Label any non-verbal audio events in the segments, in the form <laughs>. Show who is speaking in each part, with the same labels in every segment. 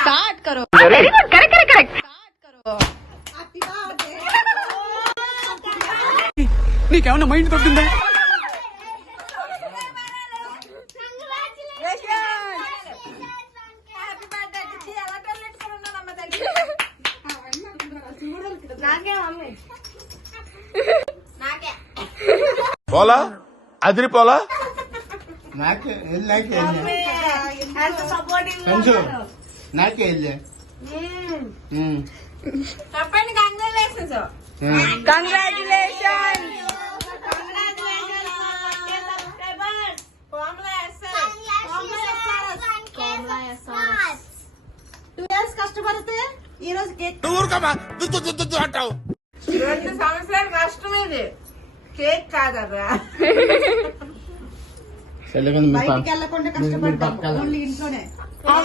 Speaker 1: Start. కరో. Very good correct correct correct start కరో.
Speaker 2: నీకేమన్నా మైండ్
Speaker 3: నాకే
Speaker 4: పోలా? అదిరి పోలా
Speaker 5: నాకే వెళ్ళి నాకే వెళ్ళి
Speaker 3: ఎంత సపోర్టింగ్
Speaker 5: సంచు నాకే వెళ్ళి ఉమ్.
Speaker 3: చెప్పండి కంగ్రాచులేషన్స్
Speaker 1: కంగ్రాచులేషన్
Speaker 3: టూ ఇయర్స్ కష్టపడితే ఈ రోజు కేక్
Speaker 4: ఊరుకమ్మా దుద్దు దుద్దు దుద్దు అంటావు
Speaker 3: రెండు సంవత్సరాలు కష్టం ఇది కేక్ కాదరా బయటికి వెళ్ళకుండా
Speaker 5: మీ-.
Speaker 3: ఓన్లీ ఇంట్లోనే.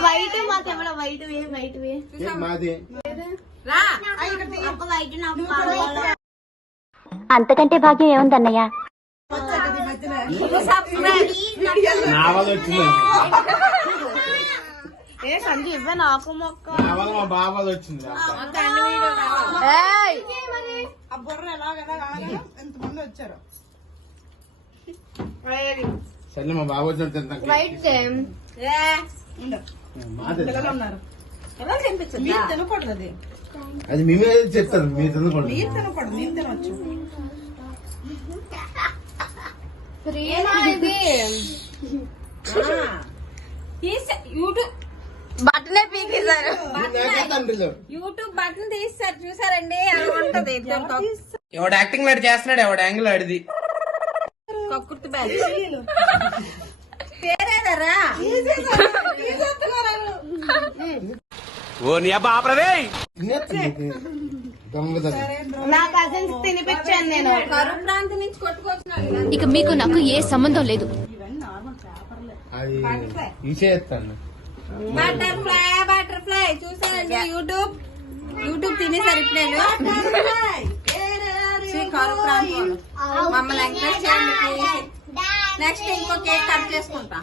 Speaker 1: వైట్ మా కెమెరా వైట్ వే వైట్ వే.
Speaker 5: కేక్ మాది.
Speaker 3: రా.
Speaker 1: ఒక వైట్ నాకు కావాలి.
Speaker 6: అంతకంటే భాగ్యం ఏముందన్నయ్య?
Speaker 5: నా వల్ల వచ్చింది.
Speaker 1: ఏ సంజు ఇవ్వ నాకు మొక్క.
Speaker 5: నా వల్ల మా బావ వల్ల వచ్చింది.
Speaker 1: ఏయ్.
Speaker 3: ఆ బుర్ర ఎలాగలా ఎంతమంది వచ్చారు.
Speaker 5: సర్లే మా వచ్చిన తింటాం
Speaker 3: మీరు తినకూడదు అది.
Speaker 5: అది మేమే చెప్తాను మీరు తినకూడదు.
Speaker 3: మీరు తినకూడదు మీరు తినొచ్చు.
Speaker 1: ఇది? <laughs>
Speaker 3: యూట్యూబ్.
Speaker 1: పీకేశారు.
Speaker 5: తండ్రిలో
Speaker 3: యూట్యూబ్ బటన్ తీస్తారు చూసారండి? అలా ఉంటది
Speaker 2: ఎవడు యాక్టింగ్ లాడి చేస్తున్నాడు ఎవడు యాంగిల్ ఆడిది
Speaker 3: కక్కుర్తి బ్యాగ్ పేరేదరా?
Speaker 4: ఓ నీ అబ్బా ఆపరదే
Speaker 1: తినిపించాను నేను.
Speaker 3: కరువు ప్రాంతం నుంచి
Speaker 6: ఇక మీకు నాకు ఏ సంబంధం లేదు.
Speaker 3: బటర్ఫ్లై బటర్ఫ్లై చూసారండి యూట్యూబ్? యూట్యూబ్ తినేసారు ఇప్పుడే మమ్మల్ని ఎంకరేజ్ చేయండి ప్లీజ్ నెక్స్ట్ ఇంకో కేక్ కట్ చేసుకుంటా.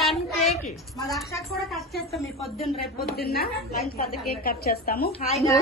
Speaker 3: టెన్ కేక్
Speaker 7: మా లక్షకు కూడా కట్ చేస్తాం మీ పొద్దున్న రేపు పొద్దున్న. లంచ్ పెద్ద కేక్ కట్ చేస్తాము. హాయిగా